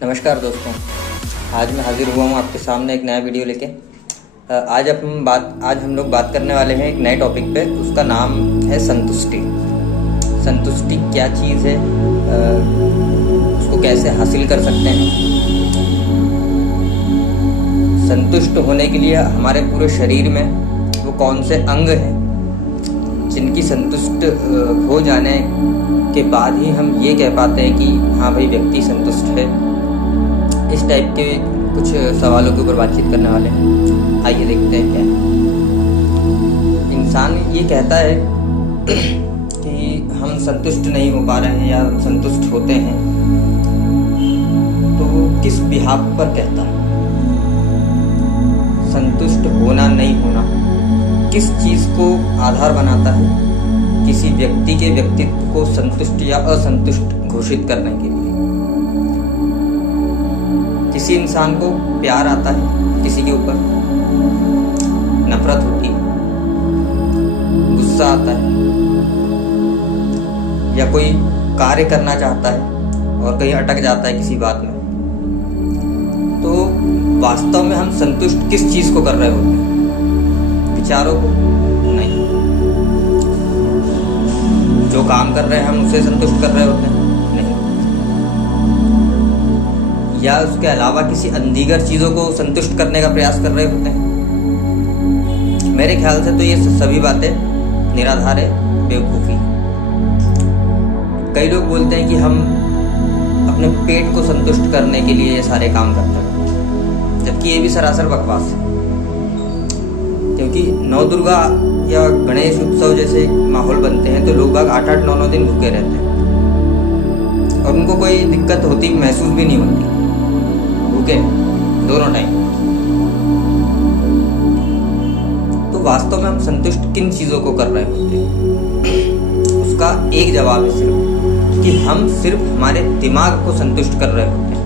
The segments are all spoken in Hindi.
नमस्कार दोस्तों, आज मैं हाजिर हुआ हूँ आपके सामने एक नया वीडियो लेके। आज हम लोग बात करने वाले हैं एक नए टॉपिक पे। उसका नाम है संतुष्टि। संतुष्टि क्या चीज़ है, उसको कैसे हासिल कर सकते हैं। संतुष्ट होने के लिए हमारे पूरे शरीर में वो कौन से अंग हैं जिनकी संतुष्ट हो जाने के बाद ही हम ये कह पाते हैं कि हाँ भाई, व्यक्ति संतुष्ट है। इस टाइप के कुछ सवालों के ऊपर बातचीत करने वाले हैं। आइए देखते हैं क्या है। इंसान ये कहता है कि हम संतुष्ट नहीं हो पा रहे हैं या हम संतुष्ट होते हैं, तो वो किस बिहाफ पर कहता है? संतुष्ट होना नहीं होना किस चीज़ को आधार बनाता है किसी व्यक्ति के व्यक्तित्व को संतुष्ट या असंतुष्ट घोषित करने के लिए? किसी इंसान को प्यार आता है, किसी के ऊपर नफरत होती है, गुस्सा आता है, या कोई कार्य करना चाहता है और कहीं अटक जाता है किसी बात में। तो वास्तव में हम संतुष्ट किस चीज़ को कर रहे होते हैं? विचारों को नहीं। जो काम कर रहे हैं हम उसे संतुष्ट कर रहे होते हैं? नहीं। या उसके अलावा किसी अंदीगर चीज़ों को संतुष्ट करने का प्रयास कर रहे होते हैं? मेरे ख्याल से तो ये सभी बातें निराधार है, बेवकूफ़ी। कई लोग बोलते हैं कि हम अपने पेट को संतुष्ट करने के लिए ये सारे काम करते हैं, जबकि ये भी सरासर बकवास है। क्योंकि नौ दुर्गा या गणेश उत्सव जैसे माहौल बनते हैं तो लोग बाग 8-8, 9-9 दिन भूखे रहते हैं और उनको कोई दिक्कत होती महसूस भी नहीं होती। भूखे दोनों टाइम। तो वास्तव में हम संतुष्ट किन चीज़ों को कर रहे होते हैं? उसका एक जवाब है सिर्फ कि हम सिर्फ हमारे दिमाग को संतुष्ट कर रहे होते हैं,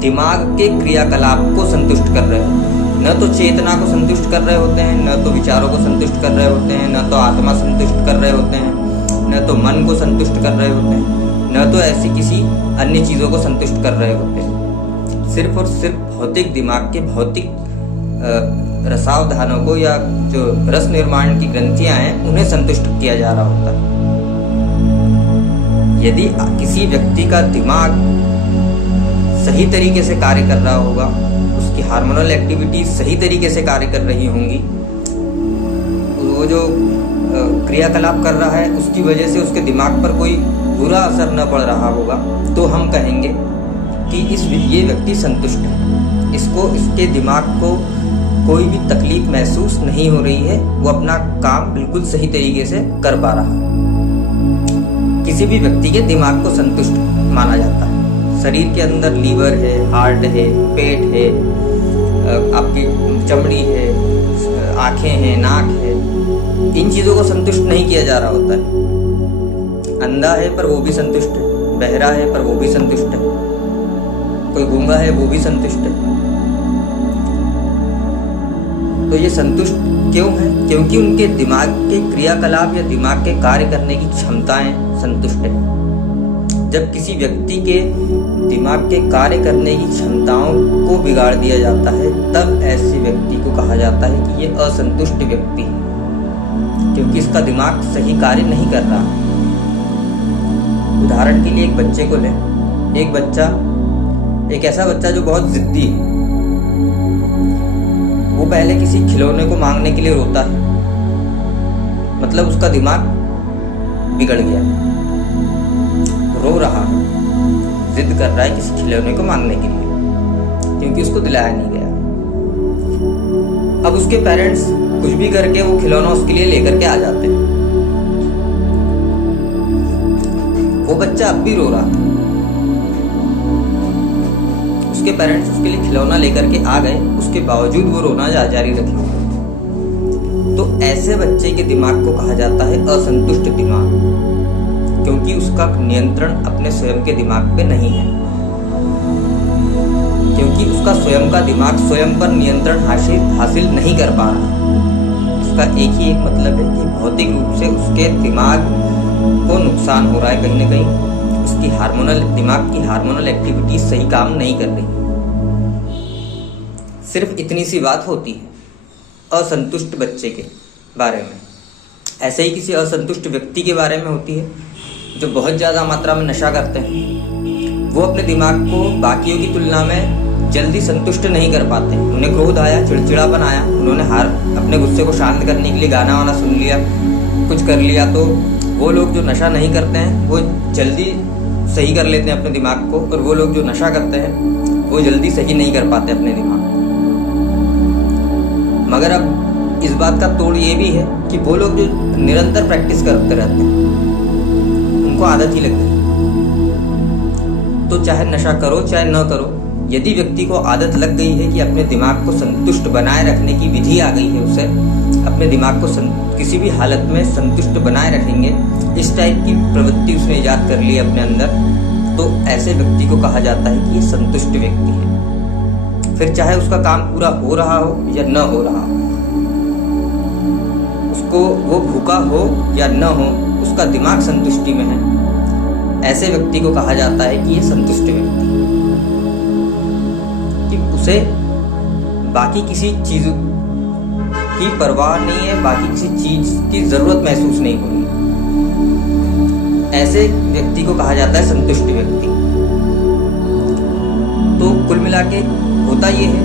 दिमाग के क्रियाकलाप को संतुष्ट कर रहे होते हैं। न तो चेतना को संतुष्ट कर रहे होते हैं, न तो विचारों को संतुष्ट कर रहे होते हैं, न तो आत्मा संतुष्ट कर रहे होते हैं, न तो मन को संतुष्ट कर रहे होते हैं, न तो ऐसी किसी अन्य चीज़ों को संतुष्ट कर रहे होते हैं। सिर्फ और सिर्फ भौतिक दिमाग के भौतिक रसावधानों को या जो रस निर्माण की ग्रंथियां हैं उन्हें संतुष्ट किया जा रहा होता है। यदि किसी व्यक्ति का दिमाग सही तरीके से कार्य कर रहा होगा, उसकी हार्मोनल एक्टिविटी सही तरीके से कार्य कर रही होंगी, वो जो क्रियाकलाप कर रहा है उसकी वजह से उसके दिमाग पर कोई बुरा असर न पड़ रहा होगा, तो हम कहेंगे कि ये व्यक्ति संतुष्ट है। इसके दिमाग को कोई भी तकलीफ महसूस नहीं हो रही है, वो अपना काम बिल्कुल सही तरीके से कर पा रहा है। किसी भी व्यक्ति के दिमाग को संतुष्ट माना जाता है। शरीर के अंदर लीवर है, हार्ट है, पेट है, आपकी चमड़ी है, आँखें हैं, नाक है, इन चीज़ों को संतुष्ट नहीं किया जा रहा होता है। अंधा है पर वो भी संतुष्ट है, बहरा है पर वो भी संतुष्ट है, कोई गूंगा है वो भी संतुष्ट है। तो ये संतुष्ट क्यों है? क्योंकि उनके दिमाग के क्रियाकलाप या दिमाग के कार्य करने की क्षमताएं संतुष्ट है। जब किसी व्यक्ति के दिमाग के कार्य करने की क्षमताओं को बिगाड़ दिया जाता है, तब ऐसे व्यक्ति को कहा जाता है कि ये असंतुष्ट व्यक्ति है, क्योंकि इसका दिमाग सही कार्य नहीं कर रहा। उदाहरण के लिए एक बच्चे को लें। एक ऐसा बच्चा जो बहुत जिद्दी है, वो पहले किसी खिलौने को मांगने के लिए रोता है, मतलब उसका दिमाग बिगड़ गया, रो रहा है, जिद कर रहा है किसी खिलौने को मांगने के लिए, क्योंकि उसको दिलाया नहीं गया। अब उसके पेरेंट्स कुछ भी करके वो खिलौना उसके लिए लेकर के आ जाते हैं। वो बच्चा अब भी रो रहा है, उसके पेरेंट्स उसके लिए खिलौना लेकर के आ गए, उसके बावजूद वो रोना जारी रखे। तो ऐसे बच्चे के दिमाग को कहा जाता है असंतुष्ट दिमाग, क्योंकि उसका नियंत्रण अपने स्वयं के दिमाग पे नहीं है, क्योंकि उसका स्वयं का दिमाग स्वयं पर नियंत्रण हासिल नहीं कर पा रहा। इसका एक ही मतलब है कि भौतिक रूप से उसके दिमाग को नुकसान हो रहा है कहीं ना कहीं, उसकी दिमाग की हार्मोनल एक्टिविटी सही काम नहीं कर रही। सिर्फ इतनी सी बात होती है असंतुष्ट बच्चे के बारे में। ऐसे ही किसी असंतुष्ट व्यक्ति के बारे में होती है जो बहुत ज़्यादा मात्रा में नशा करते हैं। वो अपने दिमाग को बाकियों की तुलना में जल्दी संतुष्ट नहीं कर पाते। उन्हें क्रोध आया, चिड़चिड़ापन आया, उन्होंने अपने गुस्से को शांत करने के लिए गाना वाना सुन लिया, कुछ कर लिया, तो वो लोग जो नशा नहीं करते हैं वो जल्दी सही कर लेते हैं अपने दिमाग को, और वो लोग जो नशा करते हैं वो जल्दी सही नहीं कर पाते अपने दिमाग को। मगर अब इस बात का तोड़ ये भी है कि वो लोग जो निरंतर प्रैक्टिस करते रहते हैं उनको आदत ही लग गई। तो चाहे नशा करो चाहे न करो, यदि व्यक्ति को आदत लग गई है कि अपने दिमाग को संतुष्ट बनाए रखने की विधि आ गई है, उसे अपने दिमाग को किसी भी हालत में संतुष्ट बनाए रखेंगे, इस टाइप की प्रवृत्ति उसने ईजाद कर ली है अपने अंदर, तो ऐसे व्यक्ति को कहा जाता है कि ये संतुष्ट व्यक्ति है। फिर चाहे उसका काम पूरा हो रहा हो या न हो रहा हो, उसको वो भूखा हो या न हो, उसका दिमाग संतुष्टि में है, ऐसे व्यक्ति को कहा जाता है कि ये संतुष्ट व्यक्ति, कि उसे बाकी किसी चीज की परवाह नहीं है, बाकी किसी चीज की जरूरत महसूस नहीं हो रही। ऐसे व्यक्ति को कहा जाता है संतुष्ट व्यक्ति। तो कुल मिला के होता ये है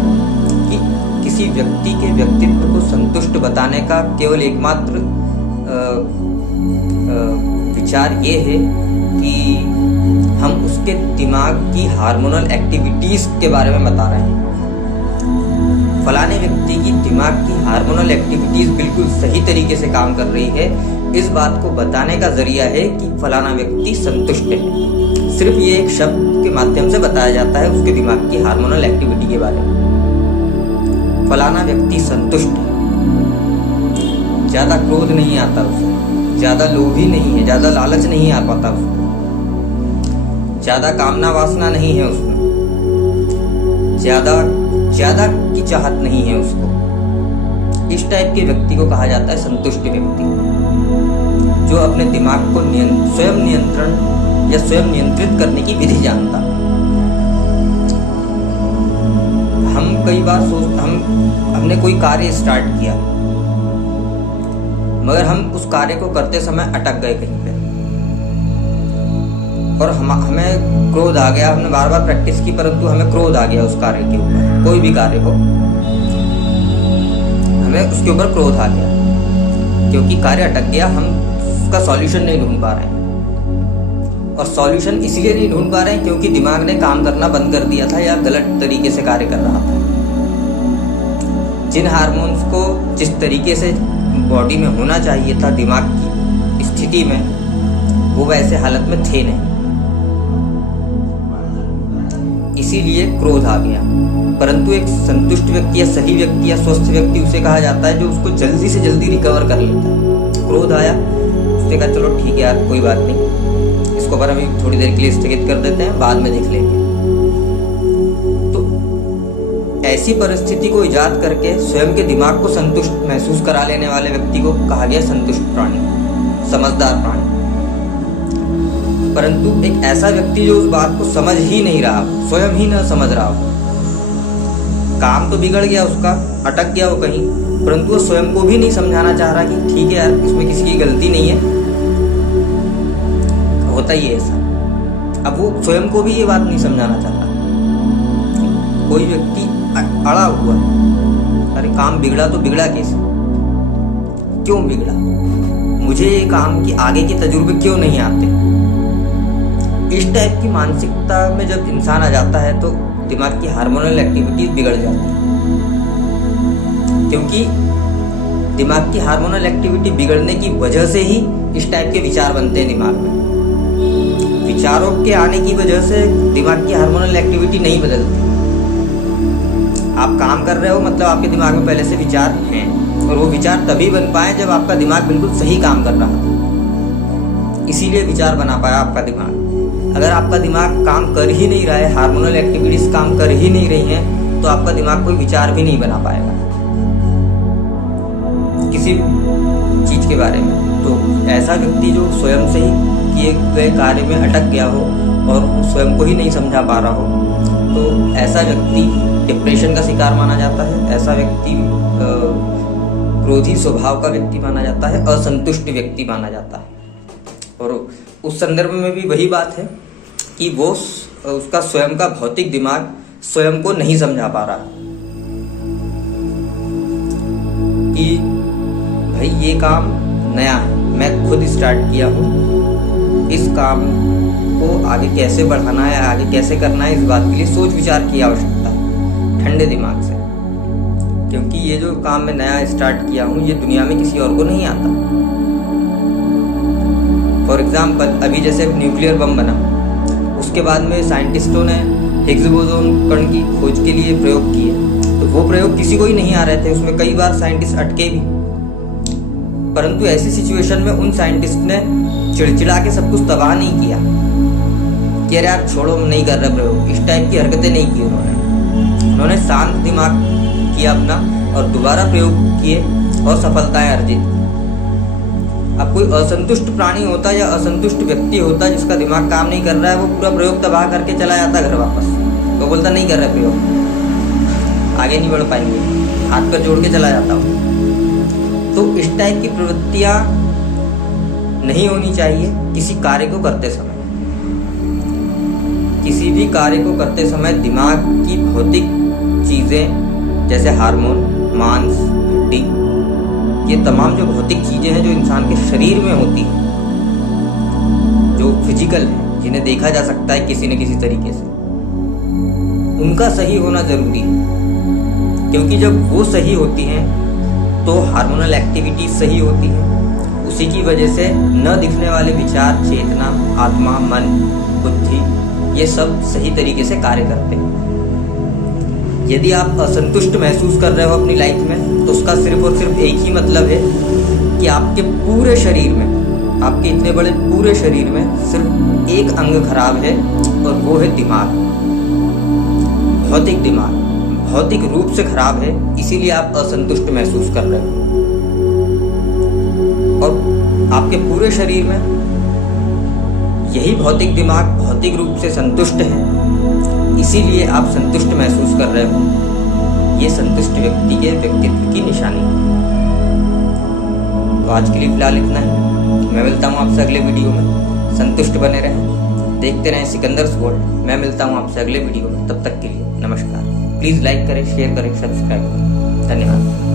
कि किसी व्यक्ति के व्यक्तित्व को संतुष्ट बताने का केवल एकमात्र विचार ये है कि हम उसके दिमाग की हार्मोनल एक्टिविटीज के बारे में बता रहे हैं। फलाने व्यक्ति की दिमाग की हार्मोनल एक्टिविटीज बिल्कुल सही तरीके से काम कर रही है, इस बात को बताने का जरिया है कि फलाना व्यक्ति संतुष्ट है। सिर्फ ये एक शब्द के माध्यम से बताया जाता है उसके दिमाग की हार्मोनल एक्टिविटी के बारे में। फलाना व्यक्ति संतुष्ट है, ज्यादा क्रोध नहीं आता उसे, ज्यादा लोभी नहीं है, ज्यादा लालच नहीं आ पाता उसको, ज्यादा कामना वासना नहीं है उसमें, ज्यादा की चाहत नहीं है उसको। इस टाइप के व्यक्ति को कहा जाता है संतुष्ट व्यक्ति, जो अपने दिमाग को स्वयं नियंत्रण या स्वयं नियंत्रित करने की विधि जानता। हम कई बार हमने कोई कार्य स्टार्ट किया, मगर हम उस कार्य को करते समय अटक गए कहीं पे, और हमें क्रोध आ गया। हमने बार बार प्रैक्टिस की, परंतु हमें क्रोध आ गया उस कार्य के ऊपर। कोई भी कार्य हो, हमें उसके ऊपर क्रोध आ गया क्योंकि कार्य अटक गया, हम उसका सॉल्यूशन नहीं ढूंढ पा रहे हैं। और सॉल्यूशन इसलिए नहीं ढूंढ पा रहे हैं क्योंकि दिमाग ने काम करना बंद कर दिया था या गलत तरीके से कार्य कर रहा था। जिन हार्मोन्स को जिस तरीके से बॉडी में होना चाहिए था दिमाग की स्थिति में, वो वैसे हालत में थे नहीं, इसीलिए क्रोध आ गया। परंतु एक संतुष्ट व्यक्ति या सही व्यक्ति या स्वस्थ व्यक्ति उसे कहा जाता है जो उसको जल्दी से जल्दी रिकवर कर लेता है। क्रोध आया, उसने कहा चलो ठीक है यार, कोई बात नहीं, इसको पर अभी थोड़ी देर के लिए स्थगित कर देते हैं, बाद में देख लेंगे। तो ऐसी परिस्थिति को ईजाद करके स्वयं के दिमाग को संतुष्ट महसूस करा लेने वाले व्यक्ति को कहा गया संतुष्ट प्राणी, समझदार प्राणी। परंतु एक ऐसा व्यक्ति जो उस बात को समझ ही नहीं रहा, स्वयं ही न समझ रहा हो, काम तो बिगड़ गया उसका, अटक गया वो कहीं, परंतु वो स्वयं को भी नहीं समझाना चाह रहा कि ठीक है यार, इसमें किसी की गलती नहीं है, होता ही है ऐसा। अब वो स्वयं को भी ये बात नहीं समझाना चाह रहा। कोई व्यक्ति अड़ा हुआ, अरे काम बिगड़ा तो बिगड़ा कैसे, क्यों बिगड़ा, मुझे ये काम की आगे के तजुर्बे क्यों नहीं आते। इस टाइप की मानसिकता में जब इंसान आ जाता है तो दिमाग की हार्मोनल एक्टिविटीज बिगड़ जाती है, क्योंकि दिमाग की हार्मोनल एक्टिविटी बिगड़ने की वजह से ही इस टाइप के विचार बनते हैं दिमाग में। विचारों के आने की वजह से दिमाग की हार्मोनल एक्टिविटी नहीं बदलती। आप काम कर रहे हो मतलब आपके दिमाग में पहले से विचार हैं, और वो विचार तभी बन पाए जब आपका दिमाग बिल्कुल सही काम कर रहा था, इसीलिए विचार बना पाया आपका दिमाग। अगर आपका दिमाग काम कर ही नहीं रहा है, हार्मोनल एक्टिविटीज काम कर ही नहीं रही हैं, तो आपका दिमाग कोई विचार भी नहीं बना पाएगा किसी चीज के बारे में। तो ऐसा व्यक्ति जो स्वयं से ही किए गए कार्य में अटक गया हो और स्वयं को ही नहीं समझा पा रहा हो, तो ऐसा व्यक्ति डिप्रेशन का शिकार माना जाता है। ऐसा व्यक्ति क्रोधी स्वभाव का व्यक्ति माना जाता है, असंतुष्ट व्यक्ति माना जाता है। और उस संदर्भ में भी वही बात है कि वो उसका स्वयं का भौतिक दिमाग स्वयं को नहीं समझा पा रहा कि भाई ये काम नया है, मैं खुद स्टार्ट किया हूँ, इस काम को आगे कैसे बढ़ाना है, आगे कैसे करना है, इस बात के लिए सोच विचार की आवश्यकता है ठंडे दिमाग से। क्योंकि ये जो काम मैं नया स्टार्ट किया हूँ ये दुनिया में किसी और को नहीं आता। फॉर एग्जाम्पल अभी जैसे न्यूक्लियर बम बना, उसके बाद में साइंटिस्टों ने हिग्स बोसोन कण की खोज के लिए प्रयोग किए, तो वो प्रयोग किसी को ही नहीं आ रहे थे, उसमें कई बार साइंटिस्ट अटके भी। परंतु ऐसी सिचुएशन में उन साइंटिस्ट ने चिड़चिड़ा के सब कुछ तबाह नहीं किया कि अरे यार छोड़ो नहीं कर रहे प्रयोग, इस टाइप की हरकतें नहीं की उन्होंने शांत दिमाग किया अपना और दोबारा प्रयोग किए और सफलताएं अर्जित की। अब कोई असंतुष्ट प्राणी होता या असंतुष्ट व्यक्ति होता जिसका दिमाग काम नहीं कर रहा है, वो पूरा प्रयोग तबाह करके चला जाता घर वापस, तो बोलता नहीं कर रहा प्रयोग, आगे नहीं बढ़ पाएंगे, हाथ पर जोड़ के चला जाता हूँ। तो इस टाइप की प्रवृत्तियां नहीं होनी चाहिए किसी कार्य को करते समय। किसी भी कार्य को करते समय दिमाग की भौतिक चीजें जैसे हार्मोन, मांस, हड्डी, ये तमाम जो भौतिक चीजें हैं जो इंसान के शरीर में होती हैं, जो फिजिकल है, जिन्हें देखा जा सकता है किसी न किसी तरीके से, उनका सही होना जरूरी है। क्योंकि जब वो सही होती हैं तो हार्मोनल एक्टिविटी सही होती है, उसी की वजह से न दिखने वाले विचार, चेतना, आत्मा, मन, बुद्धि, ये सब सही तरीके से कार्य करते हैं। यदि आप असंतुष्ट महसूस कर रहे हो अपनी लाइफ में, तो उसका सिर्फ और सिर्फ एक ही मतलब है कि आपके पूरे शरीर में, आपके इतने बड़े पूरे शरीर में सिर्फ एक अंग खराब है और वो है दिमाग, भौतिक दिमाग, भौतिक रूप से खराब है, इसीलिए आप असंतुष्ट महसूस कर रहे हो। और आपके पूरे शरीर में यही भौतिक दिमाग भौतिक रूप से संतुष्ट है, इसीलिए आप संतुष्ट महसूस कर रहे हो। ये संतुष्ट व्यक्ति के व्यक्तित्व की निशानी है। तो आज के लिए फिलहाल इतना ही। मैं मिलता हूँ आपसे अगले वीडियो में। संतुष्ट बने रहें, देखते रहें सिकंदर्स वर्ल्ड। मैं मिलता हूँ आपसे अगले वीडियो में, तब तक के लिए नमस्कार। प्लीज़ लाइक करें, शेयर करें, सब्सक्राइब करें। धन्यवाद।